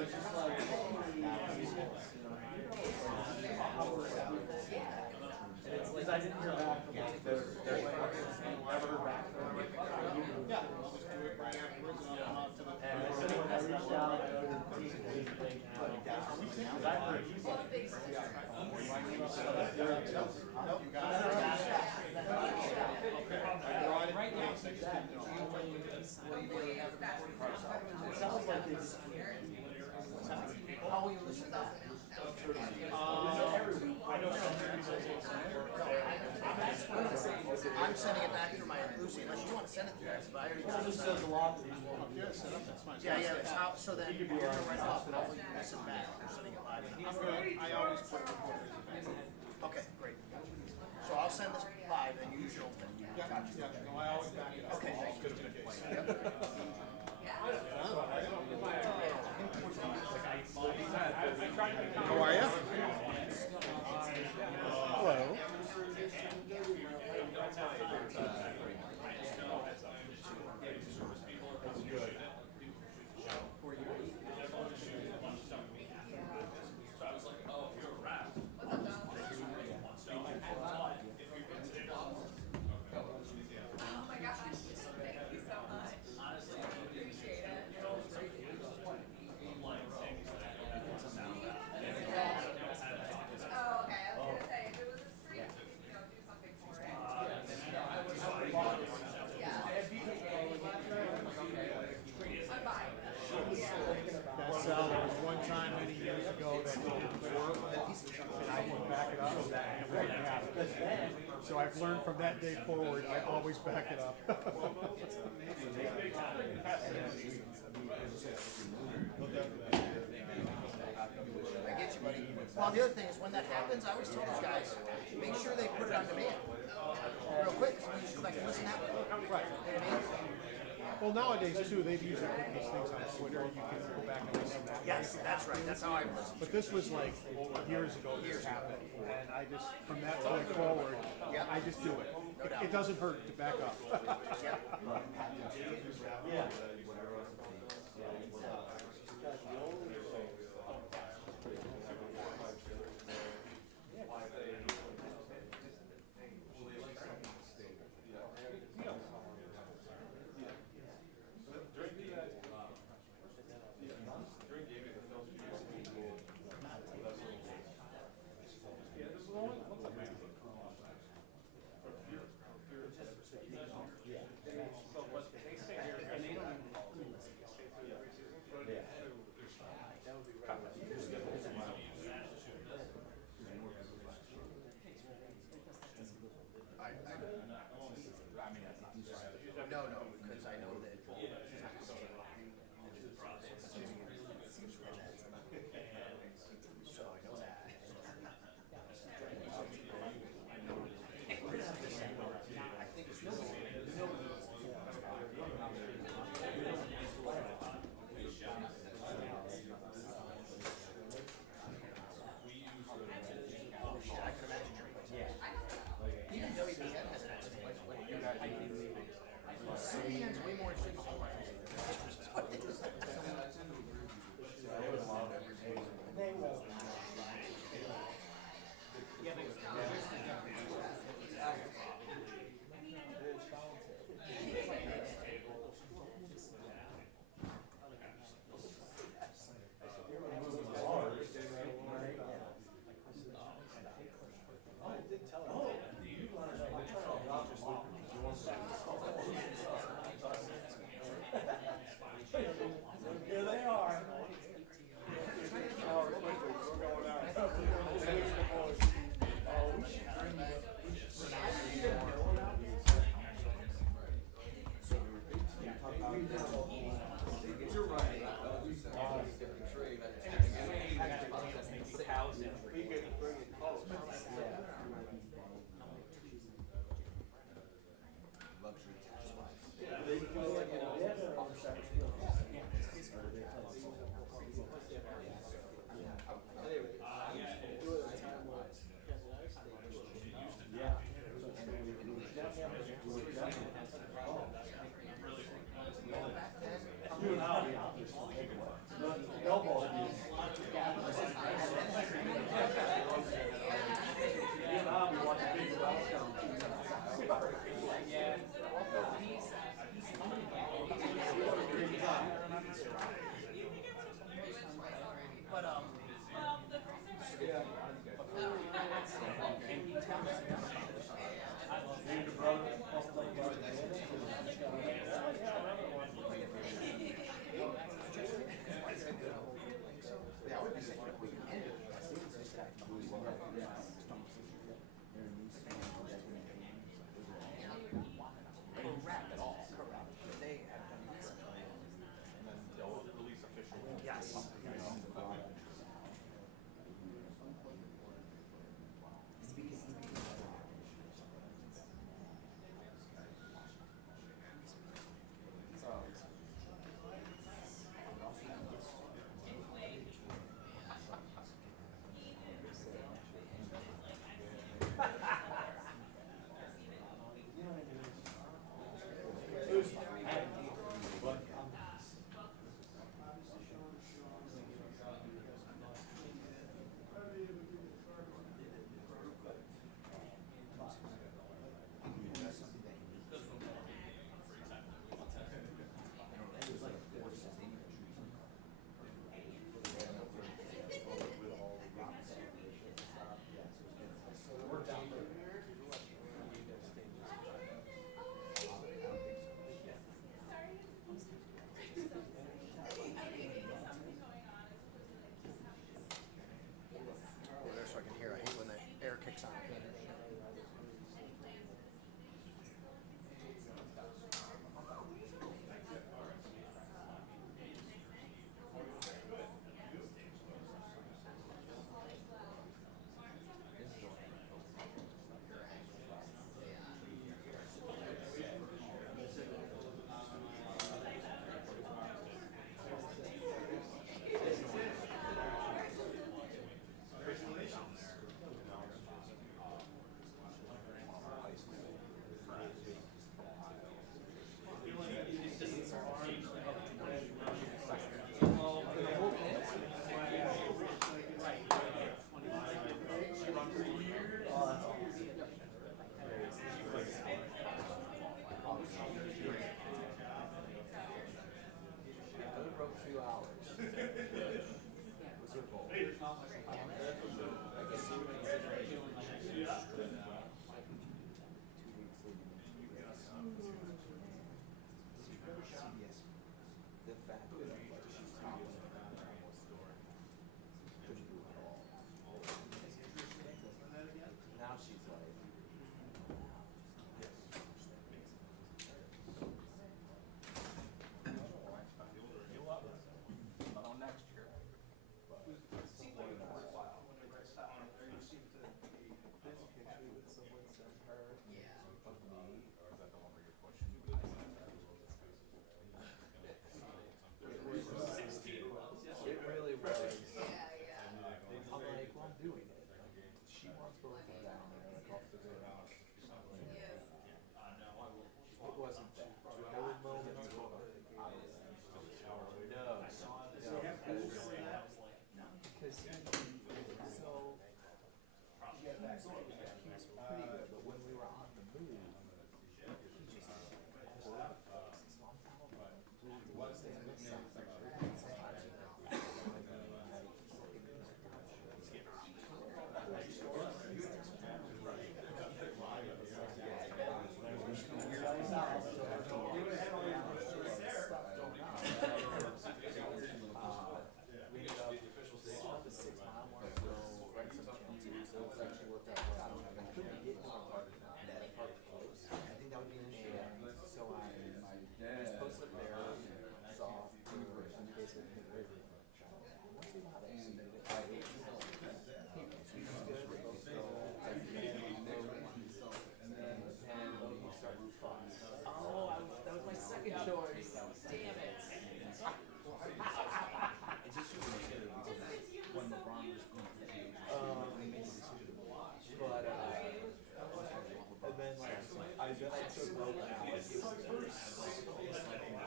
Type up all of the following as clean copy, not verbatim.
was just like, because I didn't hear back from like their never heard back from them. Yeah. And as soon as I reached out to the team thing, because I heard you said it sounds like they just how will you listen to that? I'm sending it back through my Lucy, unless you want to send it through us, but I already just says a lot. yeah, it's how, so then you're going to write off, how will you listen back? You're sending it live. I always put it Okay, great. So I'll send this live and you use your own thing. Yeah, no, I always back it up. Okay, thank you. How are you? Hello. There was one time many years ago that didn't work, and I would back it up, and it wouldn't happen. So I've learned from that day forward, I always back it up. I get you, buddy. Well, the other thing is when that happens, I always tell those guys, make sure they put it on demand real quick, so you can listen that way. Right. Well, nowadays too, they've used these things on Twitter. You can go back and listen to that. Yes, that's right. That's how I listen. But this was like years ago this happened, and I just, from that point forward, I just do it. It doesn't hurt to back up. Yeah. No, because I know that. So I know that. I think it's I can imagine. Even WGN has an expert. CBN's way more interesting.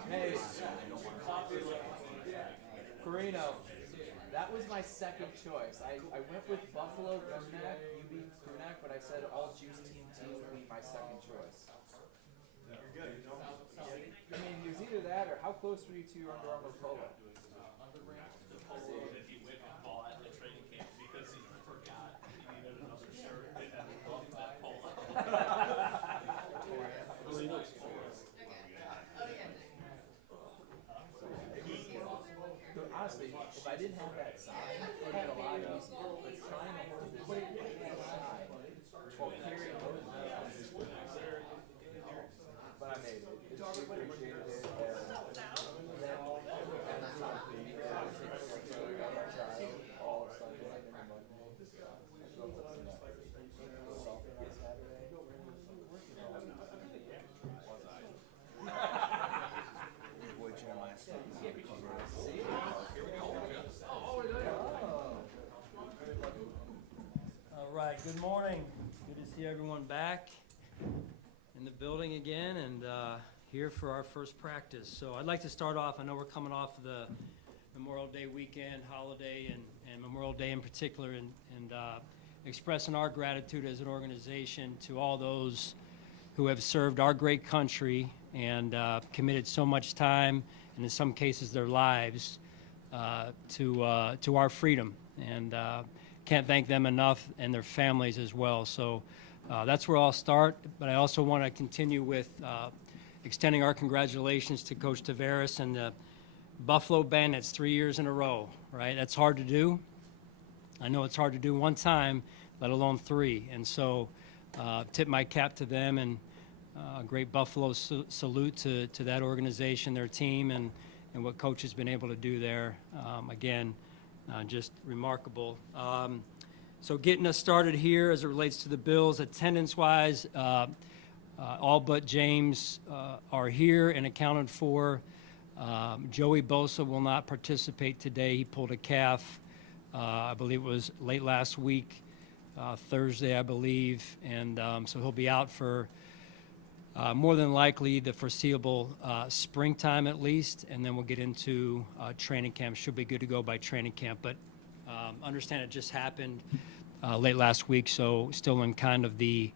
Hey, Carino, that was my second choice. I went with Buffalo Grunak, UB Grunak, but I said all juice team would be my second choice. You're good. I mean, it was either that or how close were you to your Under Armour polo? The polo that he went and bought at the training camp because he forgot he needed another shirt and then loved that polo. Honestly, if I didn't have that sign, it would have been a lot easier. But trying to hold this sign while carrying those nails, but I made it. It's super appreciated it. All of Sunday and Monday. All right, good morning. Good to see everyone back in the building again and here for our first practice. So I'd like to start off, I know we're coming off the Memorial Day weekend, holiday, and Memorial Day in particular, and expressing our gratitude as an organization to all those who have served our great country and committed so much time, and in some cases their lives, to our freedom. And can't thank them enough, and their families as well. So that's where I'll start, but I also want to continue with extending our congratulations to Coach Tavares and the Buffalo Bandits 3 years in a row, right? That's hard to do. I know it's hard to do one time, let alone three. And so tip my cap to them, and a great Buffalo salute to that organization, their team, and what Coach has been able to do there. Again, just remarkable. So getting us started here as it relates to the Bills, attendance-wise, all but James are here and accounted for. Joey Bosa will not participate today. He pulled a calf, I believe it was late last week, Thursday, I believe, and so he'll be out for more than likely the foreseeable springtime at least, and then we'll get into training camp. Should be good to go by training camp, but understand it just happened late last week, so still in kind of the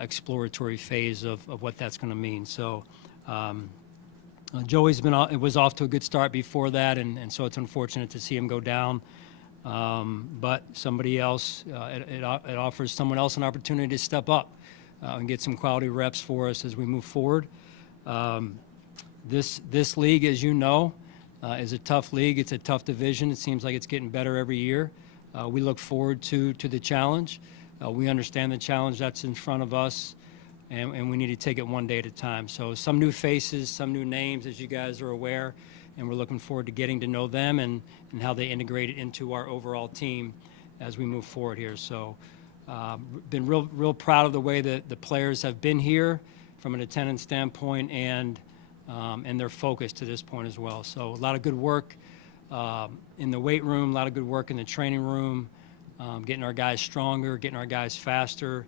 exploratory phase of what that's going to mean. So Joey's was off to a good start before that, and so it's unfortunate to see him go down. But somebody else, it offers someone else an opportunity to step up and get some quality reps for us as we move forward. This league, as you know, is a tough league. It's a tough division. It seems like it's getting better every year. We look forward to the challenge. We understand the challenge that's in front of us, and we need to take it one day at a time. So some new faces, some new names, as you guys are aware, and we're looking forward to getting to know them and how they integrate it into our overall team as we move forward here. So been real proud of the way that the players have been here from an attendance standpoint and their focus to this point as well. So a lot of good work in the weight room, a lot of good work in the training room, getting our guys stronger, getting our guys faster,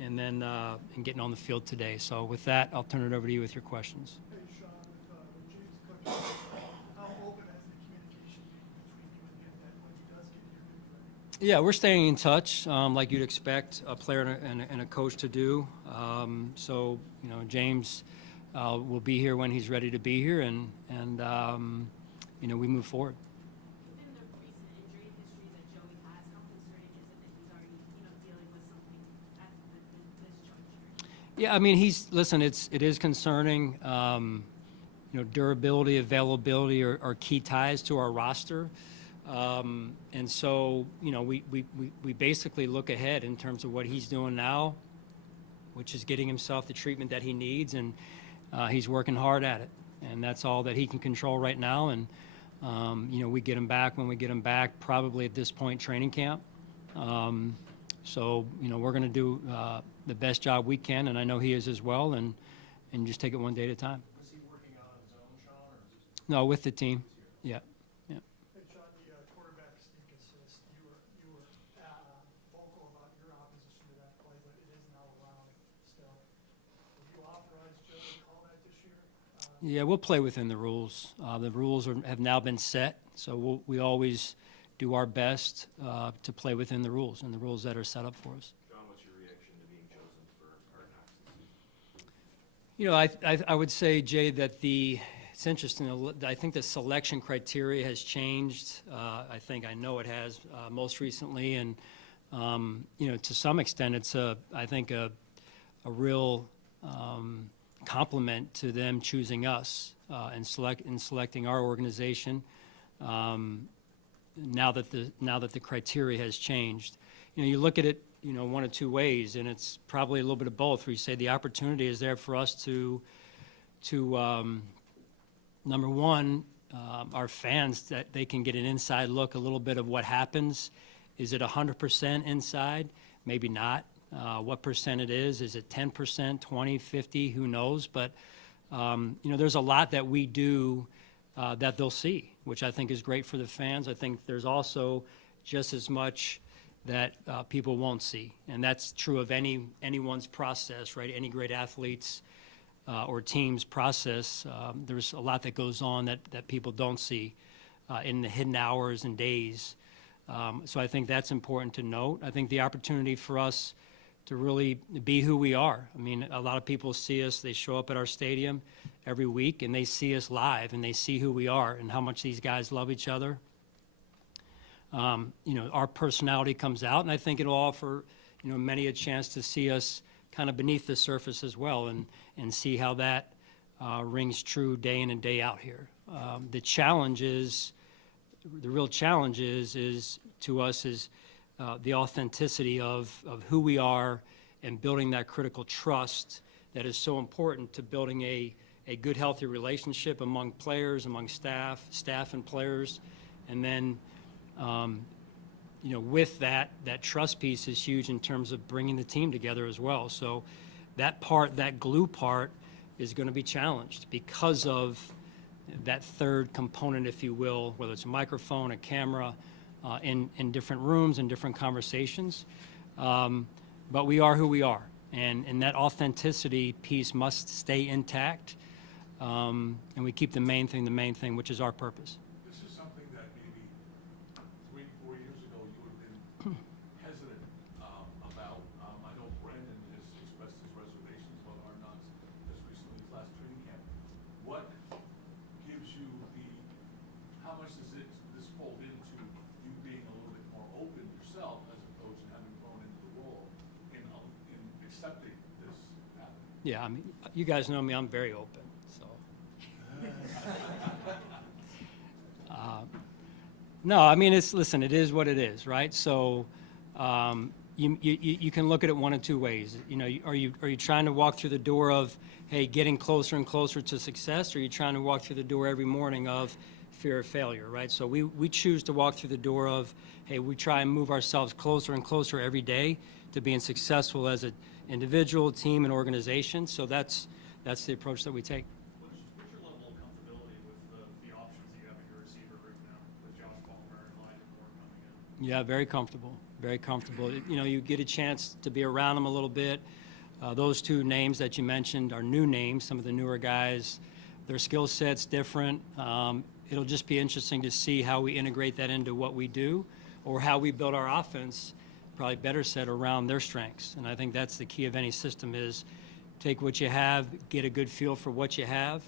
and then and getting on the field today. So with that, I'll turn it over to you with your questions. Hey, Sean, with James coaching, how open has the communication been between you and him that when he does get here? Yeah, we're staying in touch, like you'd expect a player and a coach to do. So, you know, James will be here when he's ready to be here, and you know, we move forward. Given the recent injury history that Joey has, how concerning is it that he's already, dealing with something at this juncture? Yeah, I mean, listen, it is concerning. You know, durability, availability are key ties to our roster. And so, you know, we basically look ahead in terms of what he's doing now, which is getting himself the treatment that he needs, and he's working hard at it. And that's all that he can control right now. And, you know, we get him back when we get him back, probably at this point, training camp. So, you know, we're going to do the best job we can, and I know he is as well, and just take it one day at a time. Was he working out on his own, Sean, or is this? No, with the team. Yeah. Hey, Sean, the quarterback sneak assist, you were vocal about your opposition to that play, but it is now allowed still. Will you authorize Joe to call that this year? Yeah, we'll play within the rules. The rules have now been set, so we always do our best to play within the rules and the rules that are set up for us. John, what's your reaction to being chosen for Hard Knocks? You know, I would say, Jay, that it's interesting. I think the selection criteria has changed. I know it has most recently, and you know, to some extent, it's I think a real compliment to them choosing us and selecting our organization. Now that the criteria has changed, you know, you look at it, you know, one of two ways, and it's probably a little bit of both. Where you say the opportunity is there for us to number one, our fans, that they can get an inside look, a little bit of what happens. Is it 100% inside? Maybe not. What percent it is? Is it 10%, 20, 50? Who knows? But you know, there's a lot that we do that they'll see, which I think is great for the fans. I think there's also just as much that people won't see, and that's true of anyone's process, right? Any great athletes or team's process. There's a lot that goes on that people don't see in the hidden hours and days. So I think that's important to note. I think the opportunity for us to really be who we are. I mean, a lot of people see us, they show up at our stadium every week, and they see us live, and they see who we are and how much these guys love each other. You know, our personality comes out, and I think it'll offer, you know, many a chance to see us kind of beneath the surface as well, and see how that rings true day in and day out here. The real challenge is to us is the authenticity of who we are and building that critical trust that is so important to building a good, healthy relationship among players, among staff and players. And then, you know, with that trust piece is huge in terms of bringing the team together as well. So that glue part is going to be challenged because of that third component, if you will, whether it's a microphone, a camera, in different rooms and different conversations. But we are who we are, and that authenticity piece must stay intact, and we keep the main thing, which is our purpose. This is something that maybe 3-4 years ago you would have been hesitant about. I know Brandon has expressed his reservations about Hard Knocks as recently as last training camp. What gives you how much does this fold into Yeah, I mean, you guys know me, I'm very open, so. No, I mean, listen, it is what it is, right? So, you can look at it one of two ways. You know, are you trying to walk through the door of, hey, getting closer and closer to success, or are you trying to walk through the door every morning of fear of failure, right? So we choose to walk through the door of, hey, we try and move ourselves closer and closer every day to being successful as an individual, team, and organization. So that's the approach that we take. What's your level of comfortability with the options that you have at your receiver group now, with Josh Palmer and Elijah Moore coming in? Yeah, very comfortable, very comfortable. You know, you get a chance to be around them a little bit. Those two names that you mentioned are new names, some of the newer guys. Their skill set's different. It'll just be interesting to see how we integrate that into what we do, or how we build our offense, probably better said, around their strengths. And I think that's the key of any system is take what you have, get a good feel for what you have,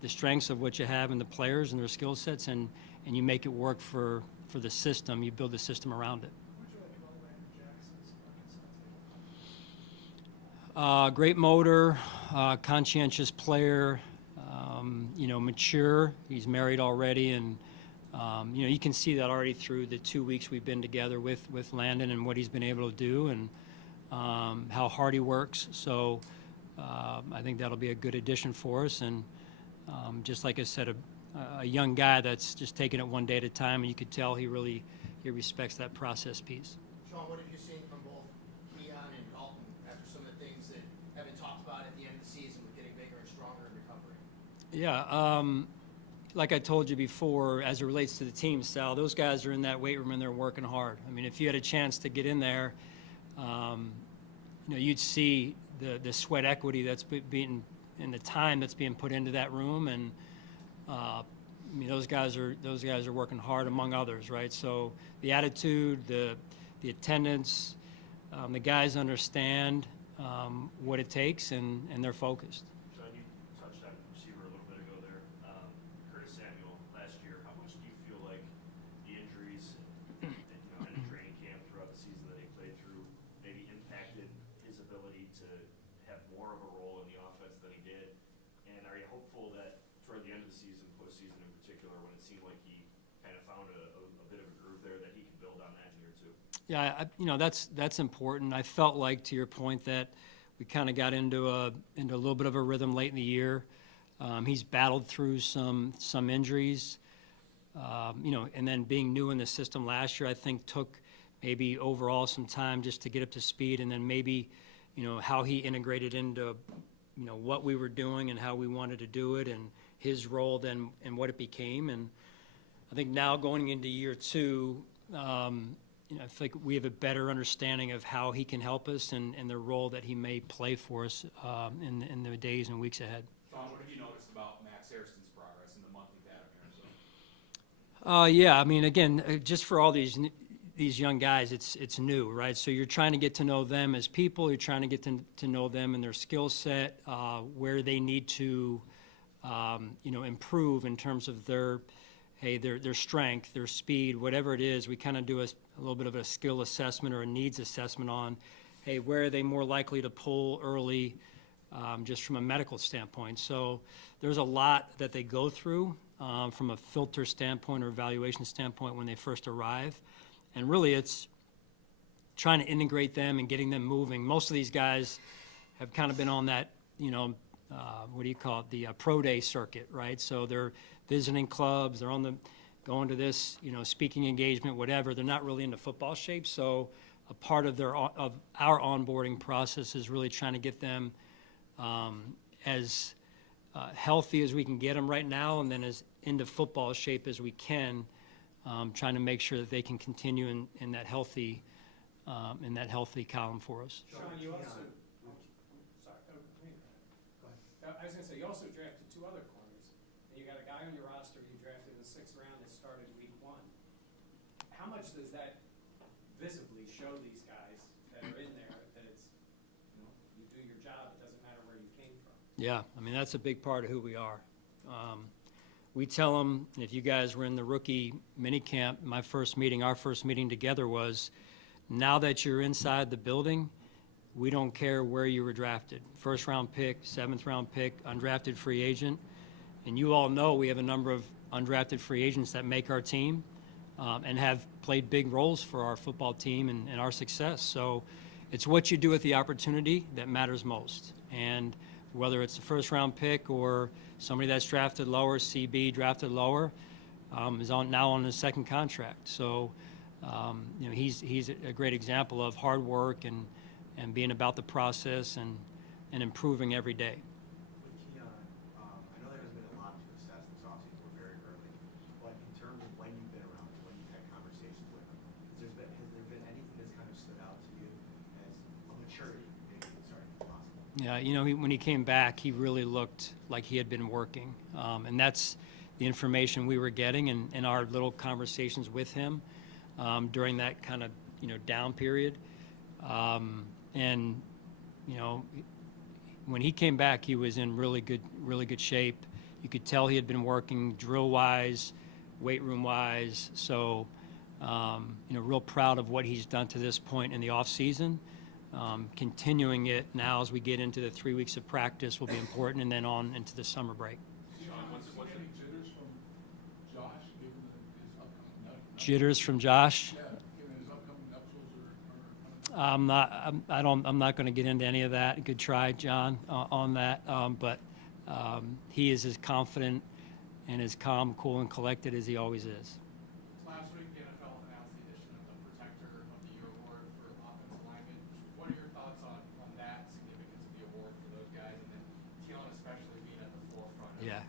the strengths of what you have in the players and their skill sets, and you make it work for the system. You build the system around it. What do you like about Landon Jackson's Great motor, conscientious player, you know, mature. He's married already, and you know, you can see that already through the 2 weeks we've been together with Landon and what he's been able to do, and how hard he works. So I think that'll be a good addition for us. And just like I said, a young guy that's just taking it one day at a time, and you could tell he respects that process piece. Sean, what have you seen from both Keon and Dalton after some of the things that have been talked about at the end of the season with getting bigger and stronger in recovery? Yeah, like I told you before, as it relates to the team, Sal, those guys are in that weight room and they're working hard. I mean, if you had a chance to get in there, you know, you'd see the sweat equity that's being, and the time that's being put into that room, and I mean, those guys are working hard, among others, right? So the attitude, the attendance, the guys understand what it takes, and they're focused. Sean, you touched on receiver a little bit ago there. Curtis Samuel last year, how much do you feel like the injuries and you know, and the training camp throughout the season that he played through maybe impacted his ability to have more of a role in the offense than he did? And are you hopeful that toward the end of the season, postseason in particular, when it seemed like he kind of found a bit of a groove there, that he can build on that in year two? Yeah, you know, that's important. I felt like, to your point, that we kind of got into a little bit of a rhythm late in the year. He's battled through some injuries, you know, and then being new in the system last year, I think took maybe overall some time just to get up to speed, and then maybe, you know, how he integrated into, you know, what we were doing and how we wanted to do it, and his role then and what it became. And I think now going into year two, you know, I think we have a better understanding of how he can help us and the role that he may play for us in the days and weeks ahead. Sean, what have you noticed about Max Hairston's progress in the month you've had him here? So? Yeah, I mean, again, just for all these young guys, it's new, right? So you're trying to get to know them as people. You're trying to get to know them and their skill set, where they need to, you know, improve in terms of their strength, their speed, whatever it is. We kind of do a little bit of a skill assessment or a needs assessment on, hey, where are they more likely to pull early, just from a medical standpoint. So there's a lot that they go through from a filter standpoint or evaluation standpoint when they first arrive. And really it's trying to integrate them and getting them moving. Most of these guys have kind of been on that, you know, what do you call it, the pro day circuit, right? So they're visiting clubs, they're going to this, you know, speaking engagement, whatever. They're not really into football shape. So a part of our onboarding process is really trying to get them as healthy as we can get them right now, and then as into football shape as we can, trying to make sure that they can continue in that healthy column for us. Sean, you also, I was going to say, you also drafted two other corners. And you got a guy on your roster you drafted in the 6th round that started week 1. How much does that visibly show these guys that are in there that it's, you know, you do your job, it doesn't matter where you came from? Yeah, I mean, that's a big part of who we are. We tell them, if you guys were in the rookie minicamp, our first meeting together was, now that you're inside the building, we don't care where you were drafted. First round pick, seventh round pick, undrafted free agent. And you all know we have a number of undrafted free agents that make our team and have played big roles for our football team and our success. So it's what you do with the opportunity that matters most. And whether it's the first round pick or somebody that's drafted lower, CB drafted lower, is now on his second contract. So he's a great example of hard work and being about the process and improving every day. With Keon, I know there hasn't been a lot to assess this offseason. We're very early, but in terms of when you've been around, when you've had conversations with him, has there been anything that's kind of stood out to you as a maturity, maybe, sorry, possible? Yeah, when he came back, he really looked like he had been working, and that's the information we were getting in our little conversations with him during that kind of down period. And when he came back, he was in really good shape. You could tell he had been working drill-wise, weight room-wise. So, real proud of what he's done to this point in the off season. Continuing it now as we get into the 3 weeks of practice will be important, and then on into the summer break. Any jitters from Josh, given his upcoming Jitters from Josh? Yeah, given his upcoming nuptials or I'm not going to get into any of that. Good try, John, on that. But he is as confident and as calm, cool, and collected as he always is. Last week, the NFL announced the addition of the Protector of the Year award for offensive linemen. What are your thoughts on that significance of the award for those guys, and then Keon especially being at the forefront of, Yeah.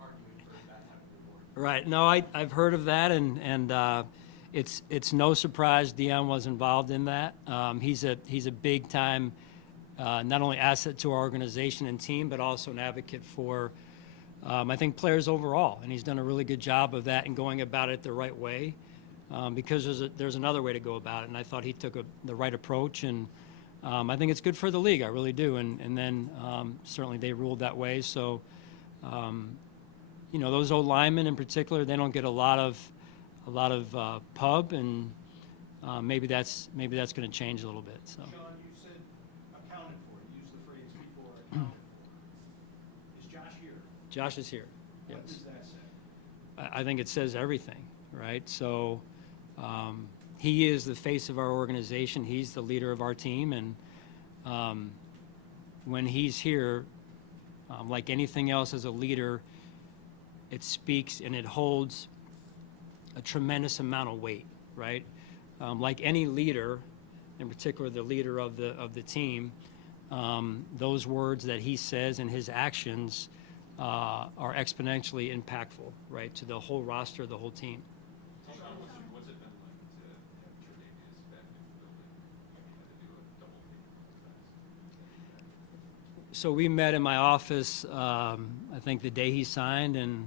Arguing for that type of award? Right. No, I've heard of that, and it's no surprise Dion was involved in that. He's a big time, not only asset to our organization and team, but also an advocate for, I think, players overall. And he's done a really good job of that and going about it the right way, because there's another way to go about it. And I thought he took the right approach, and I think it's good for the league. I really do. And then certainly they ruled that way. So. Those old linemen in particular, they don't get a lot of pub, and maybe that's going to change a little bit. So. Sean, you said accounted for. You used the phrase before, accounted for. Is Josh here? Josh is here. Yes. What does that say? I think it says everything, right? So he is the face of our organization. He's the leader of our team, and when he's here, like anything else as a leader, it speaks and it holds a tremendous amount of weight, right? Like any leader, in particular the leader of the team, those words that he says and his actions are exponentially impactful, right, to the whole roster, the whole team. What's it been like to have Tre'Davious back in the building? Had to do a double take. So we met in my office, I think the day he signed, and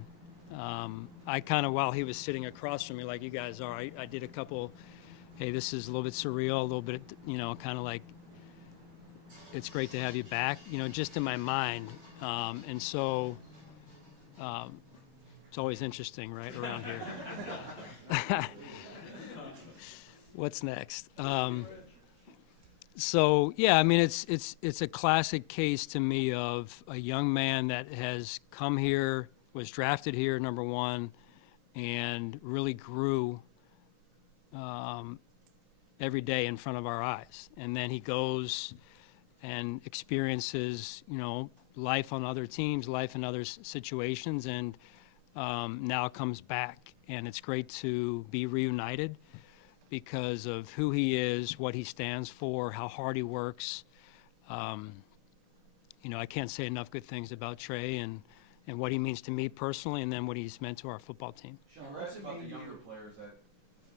I kind of, while he was sitting across from me like you guys are, I did a couple, hey, this is a little bit surreal, a little bit, kind of like, it's great to have you back, just in my mind. And so it's always interesting, right, around here. What's next? So yeah, I mean, it's a classic case to me of a young man that has come here, was drafted here, number one, and really grew every day in front of our eyes. And then he goes and experiences, life on other teams, life in other situations, and now comes back. And it's great to be reunited because of who he is, what he stands for, how hard he works. I can't say enough good things about Trey and what he means to me personally, and then what he's meant to our football team. Sean, we're asking about the younger players at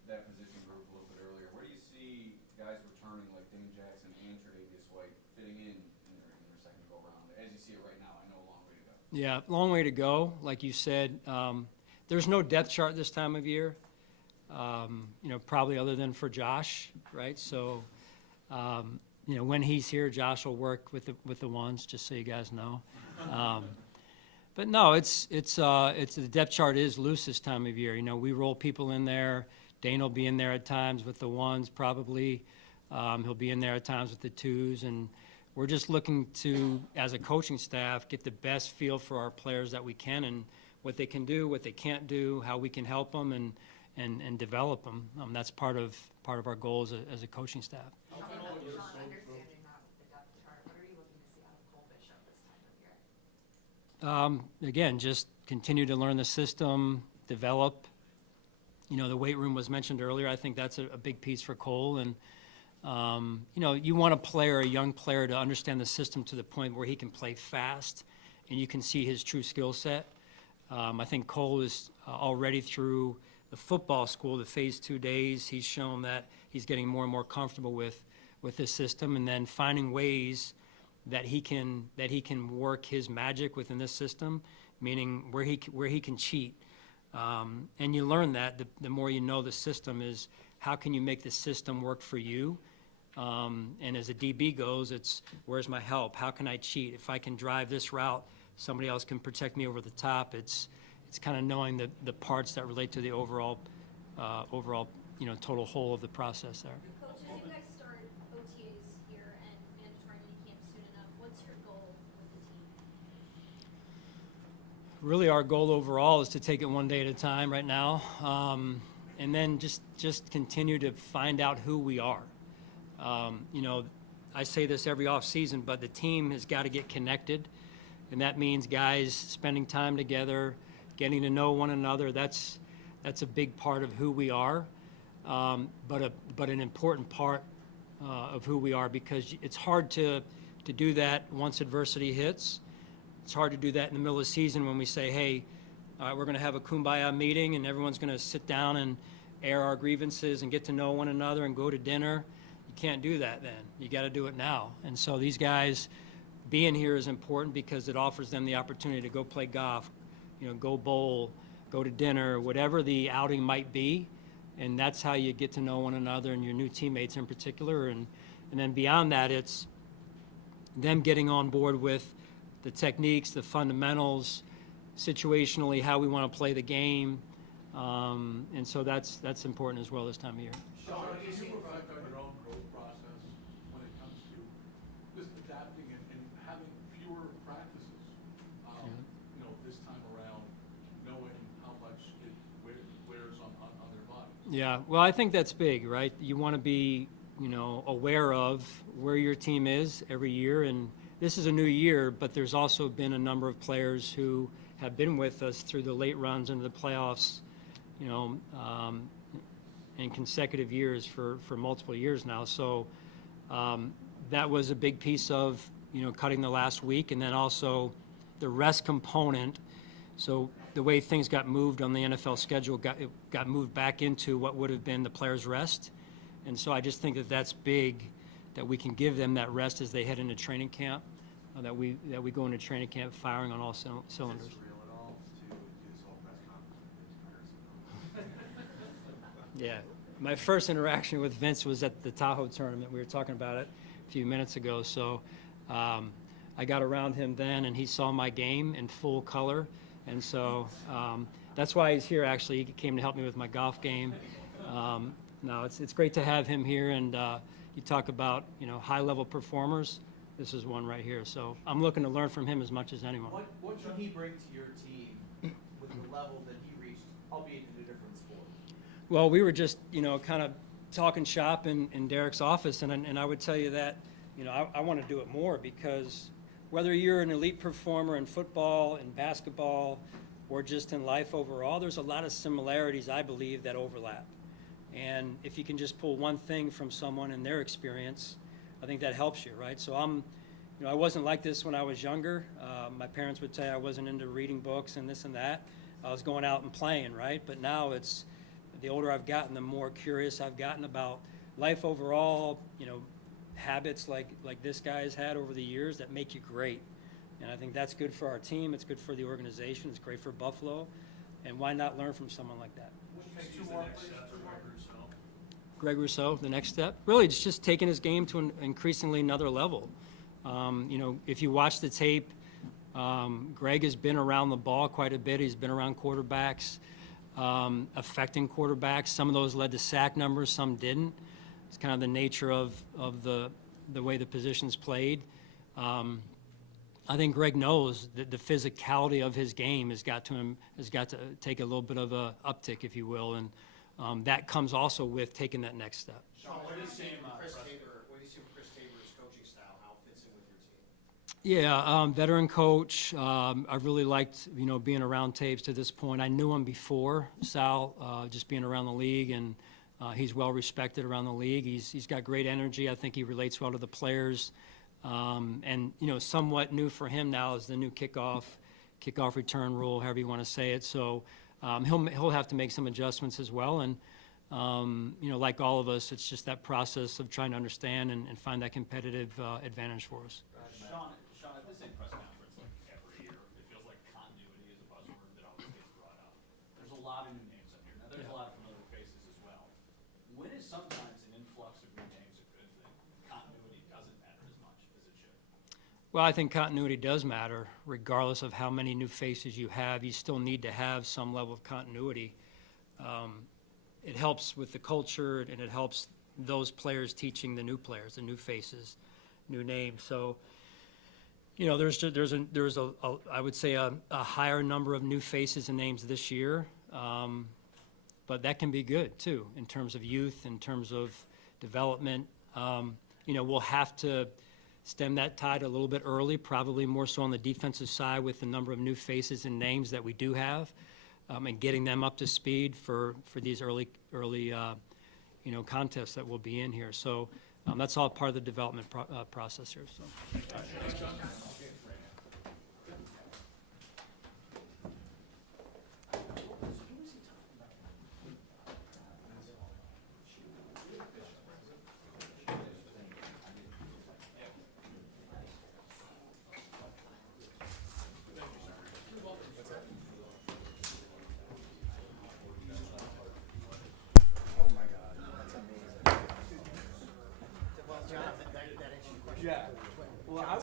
that position group a little bit earlier. Where do you see guys returning like Dane Jackson and Tre'Davious White fitting in their second go-around? As you see it right now, I know a long way to go. Yeah, long way to go. Like you said, there's no depth chart this time of year, probably other than for Josh, right? So, when he's here, Josh will work with the ones, just so you guys know. But no, it's the depth chart is loose this time of year. We roll people in there. Dane will be in there at times with the ones probably. He'll be in there at times with the twos, and we're just looking to, as a coaching staff, get the best feel for our players that we can and what they can do, what they can't do, how we can help them and develop them. That's part of our goal as a coaching staff. Understanding that with the depth chart, what are you looking to see out of Cole Bishop this time of year? Again, just continue to learn the system, develop. The weight room was mentioned earlier. I think that's a big piece for Cole. And, you want a young player to understand the system to the point where he can play fast and you can see his true skill set. I think Cole is already through the football school, the phase 2 days. He's shown that he's getting more and more comfortable with this system, and then finding ways that he can work his magic within this system, meaning where he can cheat. And you learn that the more you know the system is how can you make the system work for you. And as a DB goes, it's where's my help? How can I cheat? If I can drive this route, somebody else can protect me over the top. It's kind of knowing the parts that relate to the overall total whole of the process there. Coach, as you guys start OTAs here and mandatory minicamp soon enough, what's your goal with the team? Really, our goal overall is to take it one day at a time right now, and then just continue to find out who we are. I say this every off season, but the team has got to get connected, and that means guys spending time together, getting to know one another. That's a big part of who we are, but an important part of who we are, because it's hard to do that once adversity hits. It's hard to do that in the middle of the season when we say, hey, all right, we're going to have a kumbaya meeting and everyone's going to sit down and air our grievances and get to know one another and go to dinner. You can't do that then. You got to do it now. And so these guys being here is important because it offers them the opportunity to go play golf, go bowl, go to dinner, whatever the outing might be. And that's how you get to know one another and your new teammates in particular. And then beyond that, it's them getting on board with the techniques, the fundamentals, situationally, how we want to play the game. And so that's important as well this time of year. Sean, do you reflect on your own growth process when it comes to just adapting and having fewer practices, this time around, knowing how much it wears on their body? Yeah, well, I think that's big, right? You want to be, aware of where your team is every year. And this is a new year, but there's also been a number of players who have been with us through the late runs into the playoffs, in consecutive years for multiple years now. So that was a big piece of, cutting the last week, and then also the rest component. So the way things got moved on the NFL schedule got moved back into what would have been the players' rest. And so I just think that that's big, that we can give them that rest as they head into training camp, that we go into training camp firing on all cylinders. Is it surreal at all to do this whole press conference with Vince Carson? Yeah, my first interaction with Vince was at the Tahoe tournament. We were talking about it a few minutes ago. So I got around him then, and he saw my game in full color. And so that's why he's here, actually. He came to help me with my golf game. No, it's great to have him here. And you talk about, high-level performers. This is one right here. So I'm looking to learn from him as much as anyone. What can he bring to your team with the level that he reached, albeit in a different sport? Well, we were just, kind of talking shop in Derek's office, and I would tell you that, I want to do it more, because whether you're an elite performer in football, in basketball, or just in life overall, there's a lot of similarities, I believe, that overlap. And if you can just pull one thing from someone and their experience, I think that helps you, right? So I wasn't like this when I was younger. My parents would tell you I wasn't into reading books and this and that. I was going out and playing, right? But now it's, the older I've gotten, the more curious I've gotten about life overall, habits like this guy has had over the years that make you great. And I think that's good for our team. It's good for the organization. It's great for Buffalo. And why not learn from someone like that? Greg Rousseau, the next step. Really, it's just taking his game to an increasingly another level. If you watch the tape, Greg has been around the ball quite a bit. He's been around quarterbacks, affecting quarterbacks. Some of those led to sack numbers, some didn't. it's kind of the nature of the way the position's played. I think Greg knows that the physicality of his game has got to take a little bit of a uptick, if you will, and that comes also with taking that next step. Sean, what do you see from Chris Tabor's coaching style? How it fits in with your team? Yeah, veteran coach. I really liked, being around Taves to this point. I knew him before Sal, just being around the league, and he's well respected around the league. He's got great energy. I think he relates well to the players. And somewhat new for him now is the new kickoff return rule, however you want to say it. So he'll have to make some adjustments as well. And like all of us, it's just that process of trying to understand and find that competitive advantage for us. Sean, at this same press conference, like every year, it feels like continuity is a buzzword that always gets brought up. There's a lot of new names up here. Now, there's a lot of familiar faces as well. When is sometimes an influx of new names a good thing? Continuity doesn't matter as much as it should. Well, I think continuity does matter. Regardless of how many new faces you have, you still need to have some level of continuity. It helps with the culture, and it helps those players teaching the new players, the new faces, new names. So, there's I would say a higher number of new faces and names this year, but that can be good too in terms of youth, in terms of development. We'll have to stem that tide a little bit early, probably more so on the defensive side with the number of new faces and names that we do have, and getting them up to speed for these early contests that will be in here. So that's all part of the development process here. So.